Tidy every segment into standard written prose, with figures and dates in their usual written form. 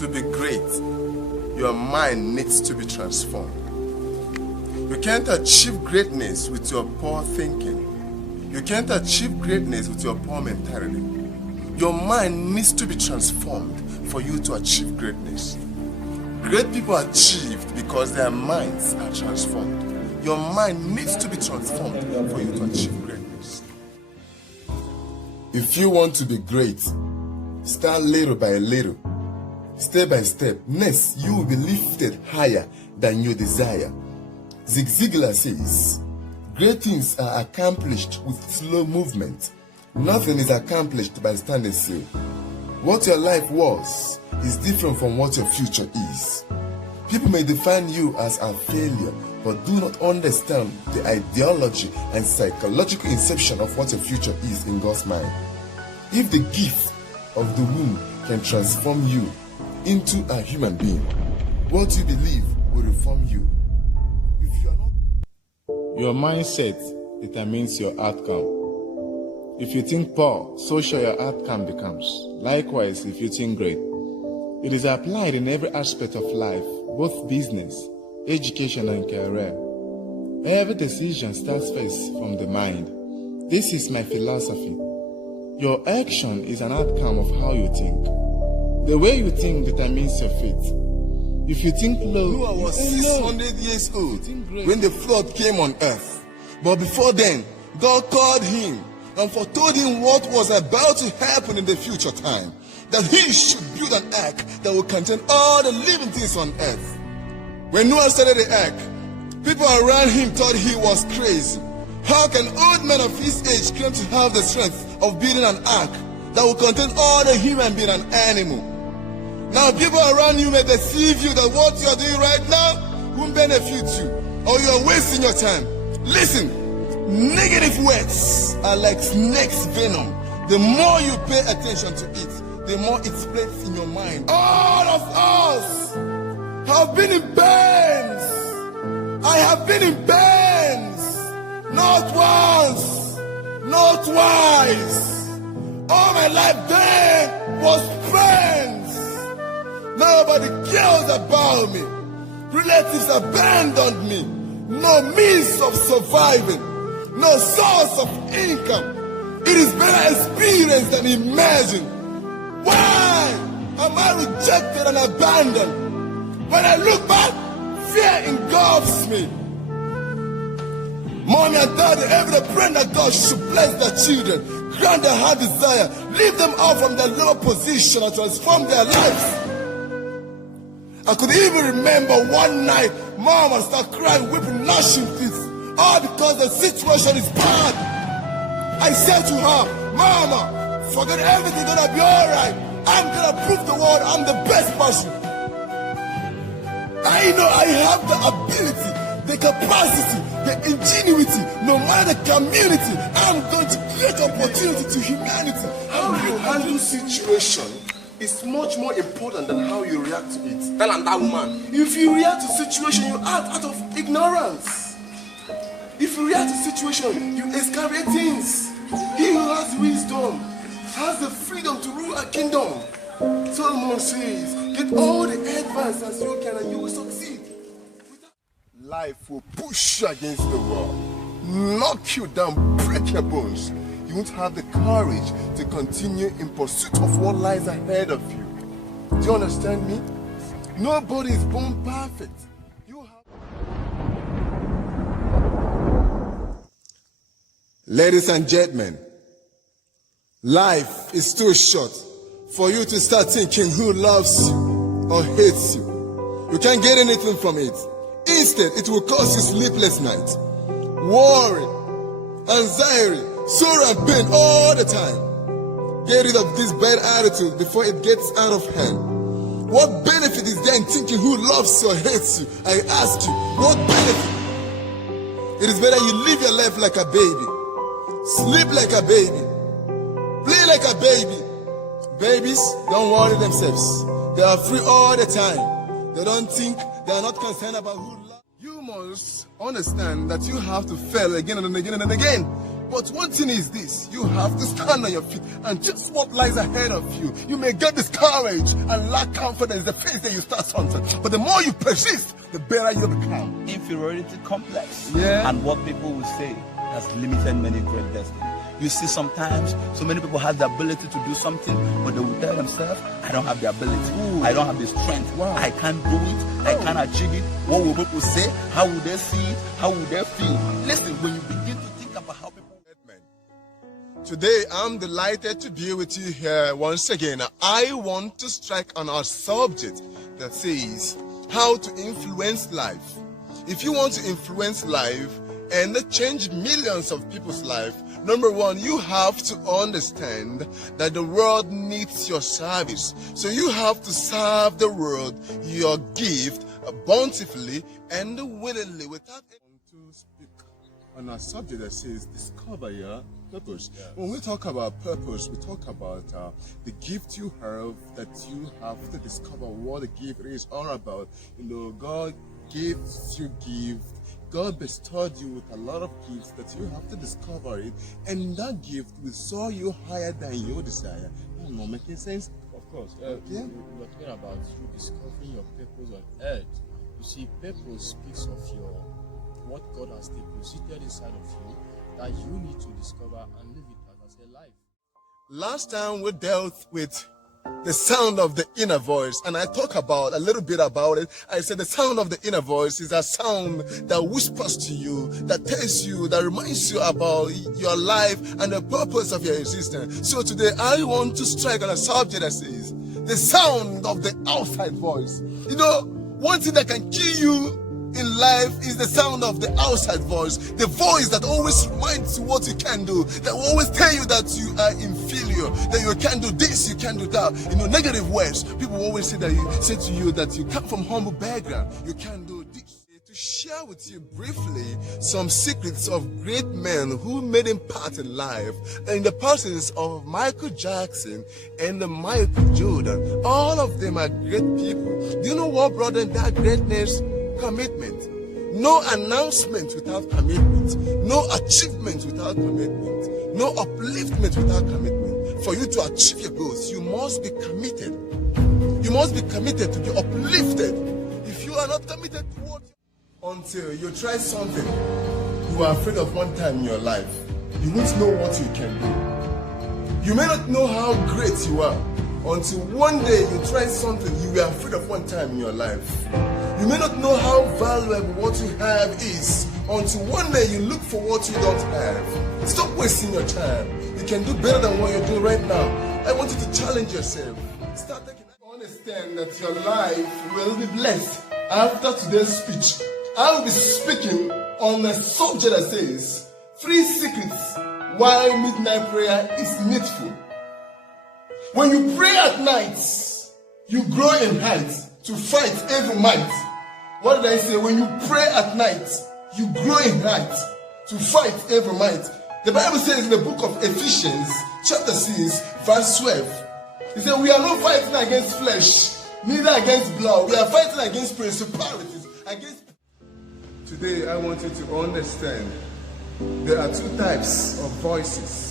To be great, your mind needs to be transformed. You can't achieve greatness with your poor thinking. You can't achieve greatness with your poor mentality. Your mind needs to be transformed for you to achieve greatness. Great people achieved because their minds are transformed. Your mind needs to be transformed for you to achieve greatness. If you want to be great, start little by little, step by step. Next, you will be lifted higher than your desire. Zig Ziglar says, great things are accomplished with slow movement. Nothing is accomplished by standing still. What your life was is different from what your future is. People may define you as a failure, but do not understand the ideology and psychological inception of what your future is in God's mind. If the gift of the womb can transform you into a human being, what you believe will reform you. If you are not... Your mindset determines your outcome. If you think poor, so shall your outcome becomes. Likewise, if you think great. It is applied in every aspect of life, both business, education, and career. Every decision starts first from the mind. This is my philosophy. Your action is an outcome of how you think. The way you think determines your fate. If you think low, Noah was 600 years old when the flood came on earth. But before then, God called him and foretold him what was about to happen in the future time. That he should build an ark that will contain all the living things on earth. When Noah started the ark, people around him thought he was crazy. How can old men of his age claim to have the strength of building an ark that will contain all the human being and animal? Now people around you may deceive you that what you are doing right now won't benefit you, or you are wasting your time. Listen, negative words are like snake's venom. The more you pay attention to it, the more it spreads in your mind. All of us have been in pains. I have been in pains. Not once, not twice. All my life there was pains. Nobody cares about me. Relatives abandoned me. No means of surviving. No source of income. It is better experienced than imagined. Why am I rejected and abandoned? When I look back, fear engulfs me. Mommy and daddy every day pray that God should bless their children, grant their heart desire, lift them out from their low position and transform their lives. I could even remember one night, Mama started crying, weeping, gnashing teeth, all because the situation is bad. I said to her, Mama, forget everything, gonna be alright. I'm gonna prove the world I'm the best person. I know I have the ability, the capacity, the ingenuity. No matter the community, I'm going to create opportunity to humanity. How you handle situation is much more important than how you react to it. Tell that woman. If you react to situation, you act out of ignorance. If you react to situation, you excavate things. He who has wisdom has the freedom to rule a kingdom. Solomon says, get all the advance as you can and you will succeed. Life will push you against the wall, knock you down, break your bones. You won't have the courage to continue in pursuit of what lies ahead of you. Do you understand me? Nobody is born perfect. Ladies and gentlemen, life is too short for you to start thinking who loves you or hates you. You can't get anything from it. Instead, it will cause you sleepless nights, worry, anxiety, sorrow and pain all the time. Get rid of this bad attitude before it gets out of hand. What benefit is there in thinking who loves you or hates you? I ask you, what benefit? It is better you live your life like a baby, sleep like a baby, play like a baby. Babies don't worry themselves. They are free all the time. They don't think, they are not concerned about who loves. You must understand that you have to fail again and again and again But one thing is this, you have to stand on your feet and just what lies ahead of you. You may get discouraged and lack confidence the first day you start something. But the more you persist, the better you become. Inferiority complex. Yeah. And what people will say has limited many great destiny. You see, sometimes so many people have the ability to do something, but they will tell themselves, I don't have the ability. Ooh. I don't have the strength. Wow. I can't do it. I can't achieve it. What will people say? How will they see it? How will they feel? Listen, when you begin to think about how people... Today, I'm delighted to be with you here once again. I want to strike on our subject that says how to influence life. If you want to influence life and change millions of people's life, number one, you have to understand that the world needs your service. So you have to serve the world, your gift, bountifully and willingly without to speak on a subject that says discover your purpose. Yes. When we talk about purpose, we talk about the gift you have, that you have to discover what the gift is all about. You know, God gives you gift. God bestowed you with a lot of gifts that you have to discover it, and that gift will soar you higher than your desire. Am I making sense? Of course. We're talking about you discovering your purpose on earth. You see, purpose speaks of what God has deposited inside of you that you need to discover and live it as a life. Last time we dealt with the sound of the inner voice, and I talk about a little bit about it. I said the sound of the inner voice is a sound that whispers to you, that tells you, that reminds you about your life and the purpose of your existence. So today I want to strike on a subject that says the sound of the outside voice. You know, one thing that can kill you in life is the sound of the outside voice, the voice that always reminds you what you can do, that will always tell you that you are inferior, that you can't do this, you can't do that. You know, negative words. People always say to you that you come from humble background, you can't do this. To share with you briefly some secrets of great men who made impact in life, in the persons of Michael Jackson and Michael Jordan. All of them are great people. Do you know what brought them that greatness? Commitment. No announcement without commitment. No achievement without commitment. No upliftment without commitment. For you to achieve your goals, you must be committed. You must be committed to be uplifted. If you are not committed to what, until you try something you are afraid of one time in your life, you won't know what you can do. You may not know how great you are until one day you try something you were afraid of one time in your life. You may not know how valuable what you have is until one day you look for what you don't have. Stop wasting your time. You can do better than what you're doing right now. I want you to challenge yourself. Start taking action. Understand that your life will be blessed. After today's speech, I will be speaking on a subject that says 3 secrets why midnight prayer is needful. When you pray at night, you grow in height to fight every might. What did I say? When you pray at night, you grow in height to fight every might. The Bible says in the book of Ephesians, chapter 6, verse 12, it says, we are not fighting against flesh, neither against blood. We are fighting against principalities, against... Today, I want you to understand there are 2 types of voices.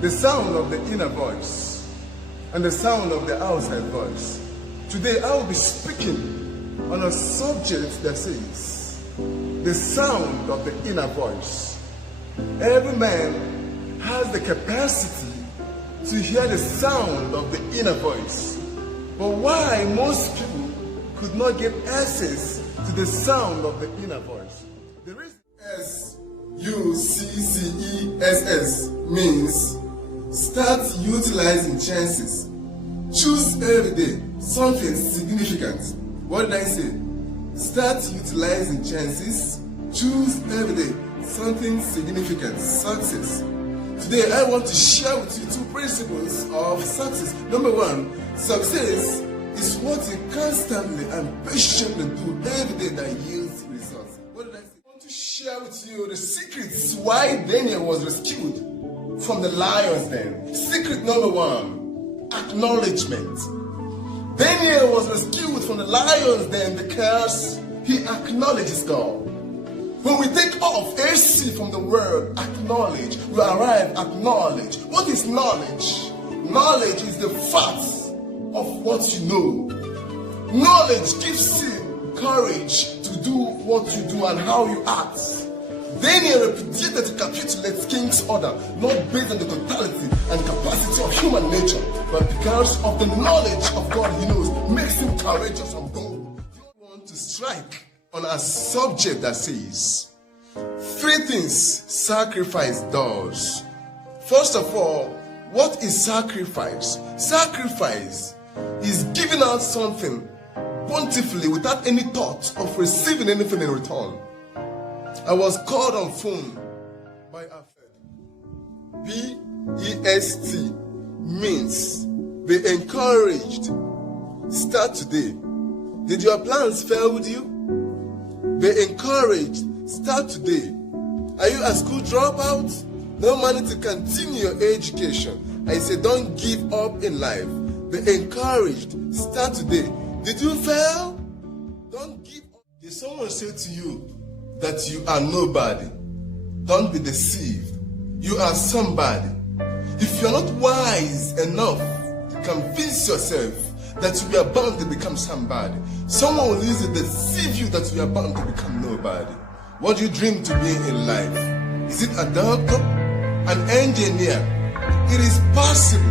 The sound of the inner voice and the sound of the outside voice. Today, I will be speaking on a subject that says the sound of the inner voice. Every man has the capacity to hear the sound of the inner voice. But why most people could not get access to the sound of the inner voice? The reason SUCCESS means start utilizing chances. Choose every day something significant. What did I say? Start utilizing chances. Choose every day something significant. Success. Today I want to share with you 2 principles of success. Number 1, success is what you constantly and patiently do every day that yields results. What did I say? I want to share with you the secrets why Daniel was rescued from the lion's den. Secret number 1, acknowledgement. Daniel was rescued from the lion's den because he acknowledges God. When we take off AC from the word acknowledge, we arrive at knowledge. What is knowledge? Knowledge is the facts of what you know. Knowledge gives you courage to do what you do and how you act. Daniel repudiated to capitulate king's order, not based on the totality and capacity of human nature, but because of the knowledge of God he knows, makes him courageous and bold. I want to strike on a subject that says, 3 things sacrifice does. First of all, what is sacrifice? Sacrifice is giving out something bountifully without any thought of receiving anything in return. I was called on phone by a friend. BEST means be encouraged. Start today. Did your plans fail with you? Be encouraged. Start today. Are you a school dropout? No money to continue your education. I say don't give up in life. Be encouraged. Start today. Did you fail? Don't give up. Did someone say to you that you are nobody? Don't be deceived. You are somebody. If you're not wise enough to convince yourself that you are bound to become somebody, someone will use to deceive you that you are bound to become nobody. What do you dream to be in life? Is it a doctor? An engineer? It is possible.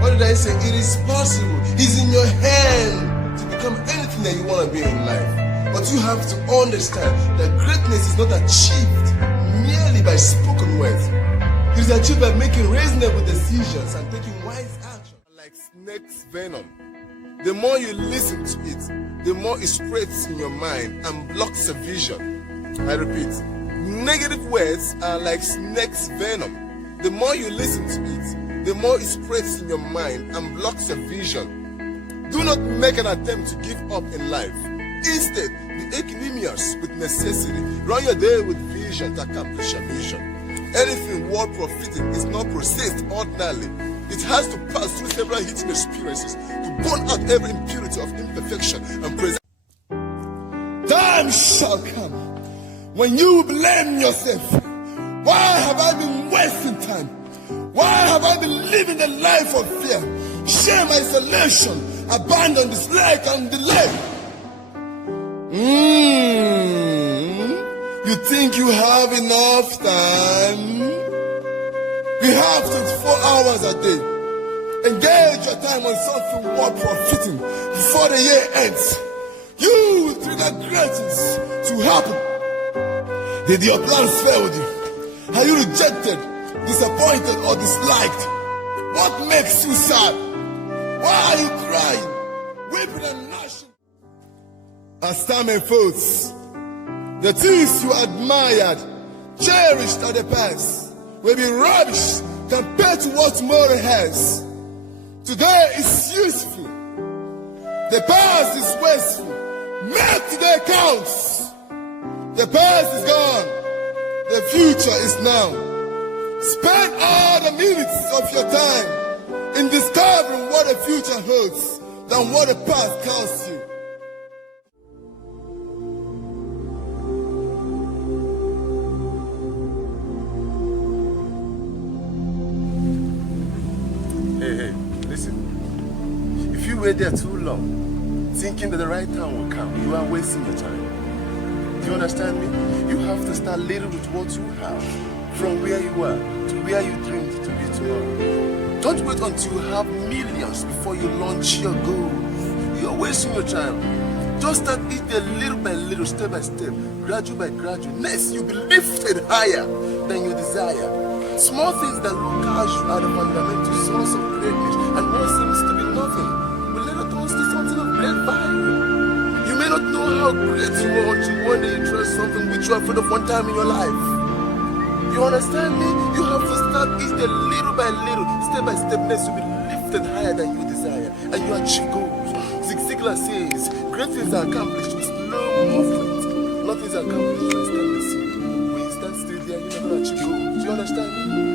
What did I say? It is possible. It's in your hand to become anything that you want to be in life. But you have to understand that greatness is not achieved merely by spoken words. It is achieved by making reasonable decisions and taking wise action. Like snake's venom, the more you listen to it, the more it spreads in your mind and blocks your vision. I repeat, negative words are like snake's venom. The more you listen to it, the more it spreads in your mind and blocks your vision. Do not make an attempt to give up in life. Instead, be equanimous with necessity. Run your day with vision to accomplish your mission. Anything worth profiting is not processed ordinarily. It has to pass through several heating experiences to burn out every impurity of imperfection and present. Time shall come when you blame yourself. Why have I been wasting time? Why have I been living a life of fear, shame, isolation, abandon, dislike, and delay? You think you have enough time? We have 24 hours a day. Engage your time on something worth profiting before the year ends. You will trigger great things to happen. Did your plans fail with you? Are you rejected, disappointed, or disliked? What makes you sad? Why are you crying, weeping and gnashing? As time unfolds, the things you admired, cherished at the past, will be rubbish compared to what tomorrow has. Today is useful. The past is wasteful. Make today counts. The past is gone. The future is now. Spend all the minutes of your time in discovering what the future holds than what the past costs you. Hey, listen. If you wait there too long, thinking that the right time will come, you are wasting your time. Do you understand me? You have to start little with what you have, from where you are to where you dreamed to be tomorrow. Don't wait until you have millions before you launch your goals. You are wasting your time. Just start it there little by little, step by step, gradual by gradual. Next, you'll be lifted higher than you desire. Small things that look casual are the fundamental source of greatness, and what seems to be nothing will later turn to something of great value. You may not know how great you are until one day you try something which you are afraid of one time in your life. You understand me? You have to start each day little by little, step by step. Next, you'll be lifted higher than you desire, and you achieve goals. Zig Ziglar says, great things are accomplished with slow movement. Nothing is accomplished when you stand still. When you stand still there, you never achieve goals. Do you understand me?